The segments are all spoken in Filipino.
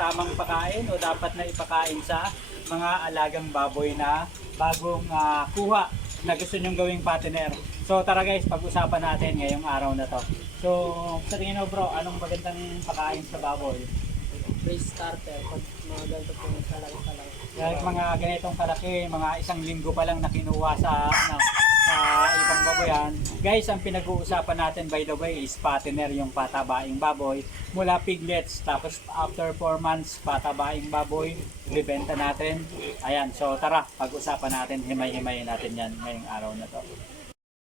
tamang pakain o dapat na ipakain sa mga alagang baboy na bagong ah, kuha na gusto nyong gawing partner. So tara guys, pag-usapan natin ngayong araw na to. So sa tingin mo bro, anong magandang pakain sa baboy? Base starter, pag mga ganito po salang-salang. Kahit mga ganitong kalaki, mga isang linggo pa lang na kinuha sa ano, sa ibang baboyan. Guys, ang pinag-uusapan natin by the way is patiner yung patabaing baboy mula piglets tapos after 4 months patabaing baboy bibenta natin. Ayan, so tara, pag-usapan natin, himay-himayin natin yan ngayong araw na to.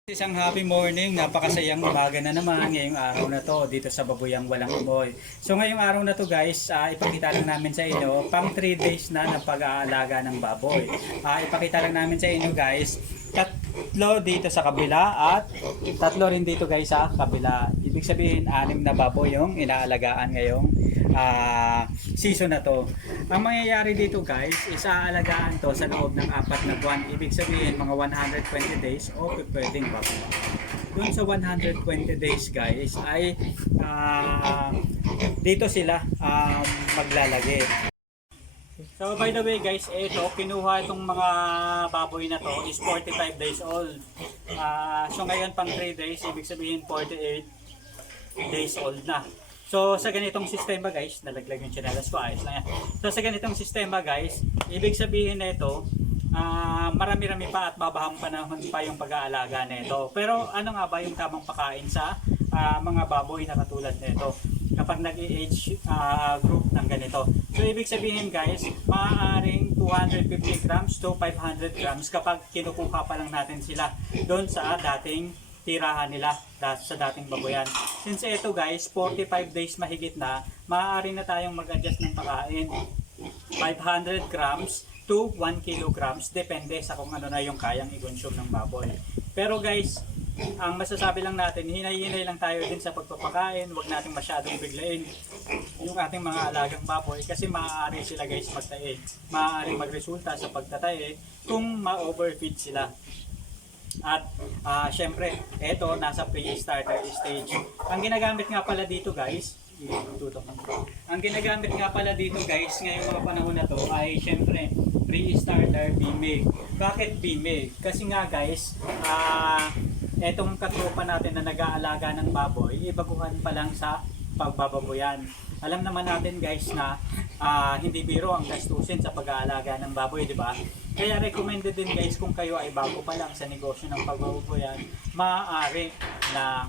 Isang happy morning, napakasayang umaga na naman ngayong araw na to dito sa Babuyang Walang Umoy. So ngayong araw na to guys, ah, ipakita lang namin sa inyo pang 3 days na ng pag-aalaga ng baboy. Ah, ipakita lang namin sa inyo guys, tatlo dito sa kabila at tatlo rin dito guys sa kabila. Ibig sabihin, anim na baboy yung inaalagaan ngayong ah, season na to. Ang mangyayari dito guys, is aalagaan to sa loob ng apat na buwan. Ibig sabihin, mga 120 days o pwedeng bago. Doon sa 120 days guys ay ah, dito sila um, maglalagay. So by the way guys, ito kinuha itong mga baboy na to is 45 days old. Ah, so ngayon pang 3 days, ibig sabihin 48 days old na. So sa ganitong sistema guys, nalaglag yung chinelas ko, ayos lang yan. So sa ganitong sistema guys, ibig sabihin na ito, ah, marami-rami pa at babahang panahon pa yung pag-aalaga nito. Pero ano nga ba yung tamang pakain sa ah, mga baboy na katulad nito? kapag nag-age ah, group ng ganito. So ibig sabihin guys, maaaring 250 grams to 500 grams kapag kinukuha pa lang natin sila doon sa dating tirahan nila sa dating baboyan. Since ito guys, 45 days mahigit na, maaari na tayong mag-adjust ng pakain. 500 grams to 1 kilograms depende sa kung ano na yung kayang i-consume ng baboy. Pero guys, ang masasabi lang natin, hinay-hinay lang tayo din sa pagpapakain, huwag natin masyadong biglain yung ating mga alagang baboy kasi maaari sila guys magtae. Maaari magresulta sa pagtatae kung ma-overfeed sila. At ah, syempre, eto nasa pre-starter stage. Ang ginagamit nga pala dito guys, tutok. Ang ginagamit nga pala dito guys, ngayong mga panahon na to ay syempre pre-starter BMIG. Bakit BMIG? Kasi nga guys, ah etong katropa natin na nag-aalaga ng baboy, ibaguhan pa lang sa pagbababoyan. Alam naman natin guys na ah, hindi biro ang gastusin sa pag-aalaga ng baboy, di ba? Kaya recommended din guys kung kayo ay bago pa lang sa negosyo ng pagbababoyan, maaari na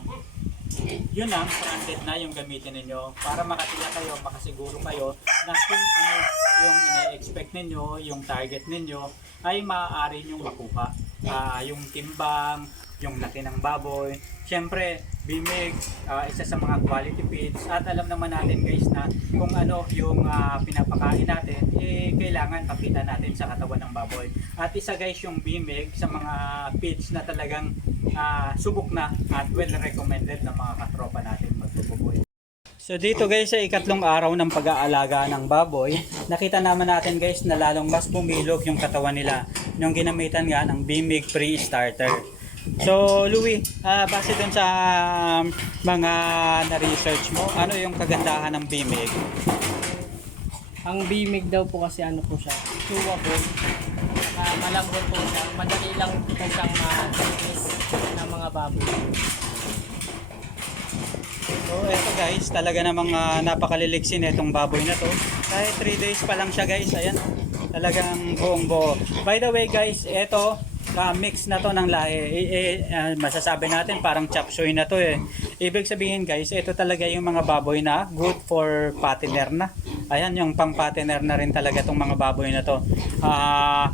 yun lang, branded na yung gamitin ninyo para makatila kayo, makasiguro kayo na kung ano yung ina-expect ninyo, yung target ninyo ay maaari nyong makuha. Ah, yung timbang, yung laki ng baboy. Siyempre, bimig, ah, isa sa mga quality feeds at alam naman natin guys na kung ano yung ah, pinapakain natin, eh kailangan makita natin sa katawan ng baboy. At isa guys yung bimig sa mga feeds na talagang ah, subok na at well recommended ng mga katropa natin magbububoy. So dito guys sa ikatlong araw ng pag-aalaga ng baboy, nakita naman natin guys na lalong mas bumilog yung katawan nila yung ginamitan nga ng Bimig Pre-Starter. So Louie, ah, base dun sa um, mga na-research mo, ano yung kagandahan ng Bimig? Ang bimig daw po kasi ano po siya, chewable. Uh, malambot po siya, madali lang po siyang ma-release ng mga baboy. So eto guys, talaga namang uh, napakaliliksin itong baboy na to. Kahit 3 days pa lang siya guys, ayan. Talagang buong buo. By the way guys, eto uh, mix na to ng lahi. Eh, eh, ah, masasabi natin parang chop suey na to eh. Ibig sabihin guys, ito talaga yung mga baboy na good for patiner na. Ayan, yung pang patiner na rin talaga tong mga baboy na to. Ah,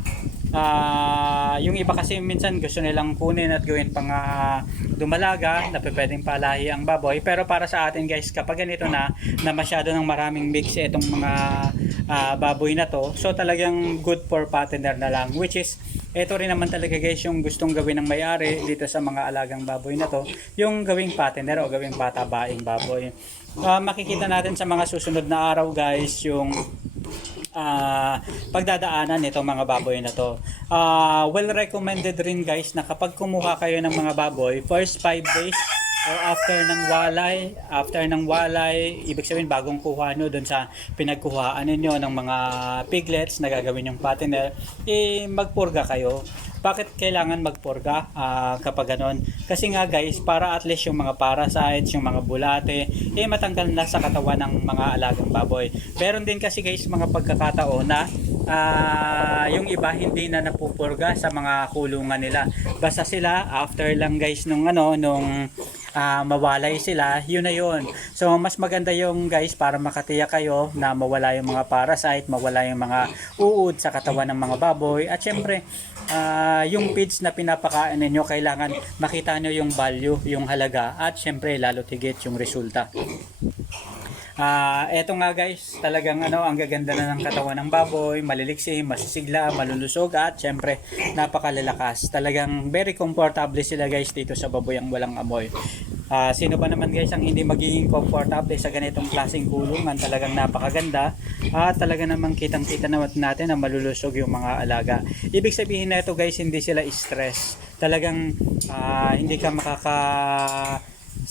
Ah, yung iba kasi minsan gusto nilang kunin at gawin pang ah, dumalaga na pwedeng palahi ang baboy pero para sa atin guys kapag ganito na na masyado ng maraming mix itong mga ah, baboy na to so talagang good for partner na lang which is ito rin naman talaga guys yung gustong gawin ng may-ari dito sa mga alagang baboy na to yung gawing partner o gawing patabaing baboy Ah, makikita natin sa mga susunod na araw guys yung ah pagdadaanan nitong mga baboy na to. Ah, well recommended rin guys na kapag kumuha kayo ng mga baboy, first 5 days So after ng walay, after ng walay, ibig sabihin bagong kuha nyo doon sa pinagkuhaan ninyo ng mga piglets na gagawin yung patiner, eh magpurga kayo. Bakit kailangan magpurga ah, kapag ganon? Kasi nga guys, para at least yung mga parasites, yung mga bulate, eh matanggal na sa katawan ng mga alagang baboy. Meron din kasi guys mga pagkakataon na ah, yung iba hindi na napupurga sa mga kulungan nila. Basta sila after lang guys nung ano nung ah, mawalay sila, yun na yun. So mas maganda yung guys para makatiyak kayo na mawala yung mga parasite, mawala yung mga uod sa katawan ng mga baboy at syempre ah, yung feeds na pinapakain ninyo kailangan makita nyo yung value, yung halaga at syempre lalo tigit yung resulta. Ah, eto nga guys, talagang ano, ang gaganda na ng katawan ng baboy, maliliksi, masisigla, malulusog at syempre napakalalakas. Talagang very comfortable sila guys dito sa baboy ang walang amoy. Ah, sino ba naman guys ang hindi magiging comfortable sa ganitong klaseng kulungan? Talagang napakaganda at talaga namang kitang-kita naman natin na malulusog yung mga alaga. Ibig sabihin na ito guys, hindi sila stress. Talagang ah, hindi ka makaka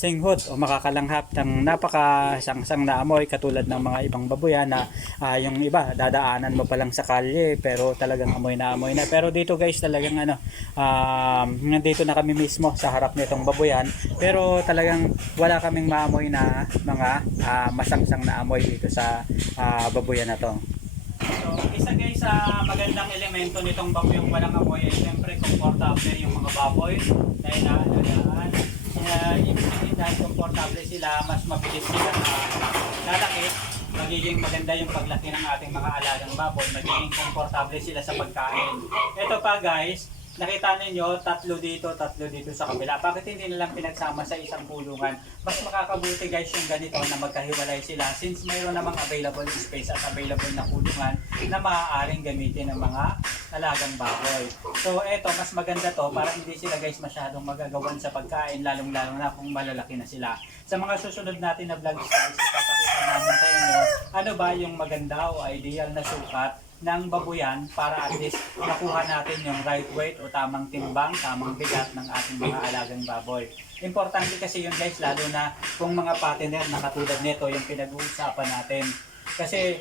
singhot o makakalanghap ng napakasangsang na amoy katulad ng mga ibang baboyan na ah, yung iba dadaanan mo pa lang sa kalye pero talagang amoy na amoy na. Pero dito guys talagang ano um, nandito na kami mismo sa harap nitong baboyan pero talagang wala kaming maamoy na mga ah, masangsang na amoy dito sa ah, baboyan na to. So, isa guys sa magandang elemento nitong baboyong walang amoy ay siyempre comfortable yung mga baboy. Na inaalagaan. Kaya ibig sabihin dahil komportable sila, mas mabilis sila na lalaki, magiging maganda yung paglaki ng ating mga alagang baboy, magiging komportable sila sa pagkain. Ito pa guys, nakita ninyo, tatlo dito, tatlo dito sa kabila. Bakit hindi na lang pinagsama sa isang kulungan? Mas makakabuti guys yung ganito na magkahiwalay sila since mayroon namang available space at available na kulungan na maaaring gamitin ng mga alagang baboy. So eto, mas maganda to para hindi sila guys masyadong magagawan sa pagkain lalong-lalo na kung malalaki na sila. Sa mga susunod natin na vlogs guys, ipapakita namin sa inyo ano ba yung maganda o ideal na sukat ng babuyan para at least makuha natin yung right weight o tamang timbang, tamang bigat ng ating mga alagang baboy. Importante kasi yun guys, lalo na kung mga partner na katulad nito yung pinag-uusapan natin. Kasi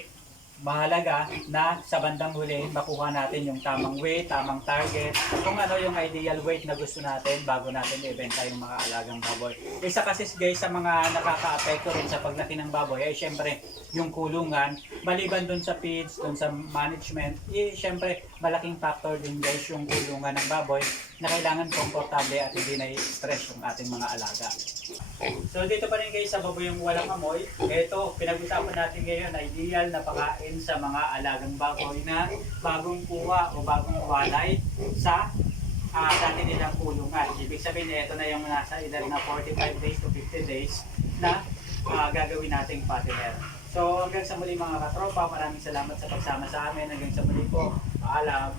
mahalaga na sa bandang huli makuha natin yung tamang weight, tamang target, kung ano yung ideal weight na gusto natin bago natin ibenta yung mga alagang baboy. Isa kasi guys sa mga nakaka-apekto rin sa paglaki ng baboy ay syempre yung kulungan, maliban dun sa feeds, dun sa management, eh syempre malaking factor din guys yung kulungan ng baboy na kailangan komportable at hindi na-stress yung ating mga alaga. So dito pa rin guys sa baboy yung walang amoy. Ito, pinag-usapan natin ngayon ideal na pakain sa mga alagang baboy na bagong kuha o bagong walay sa ah, dati nilang kulungan. Ibig sabihin ito na yung nasa edad na 45 days to 50 days na ah, gagawin nating partner. So hanggang sa muli mga katropa, maraming salamat sa pagsama sa amin. Hanggang sa muli po, paalam.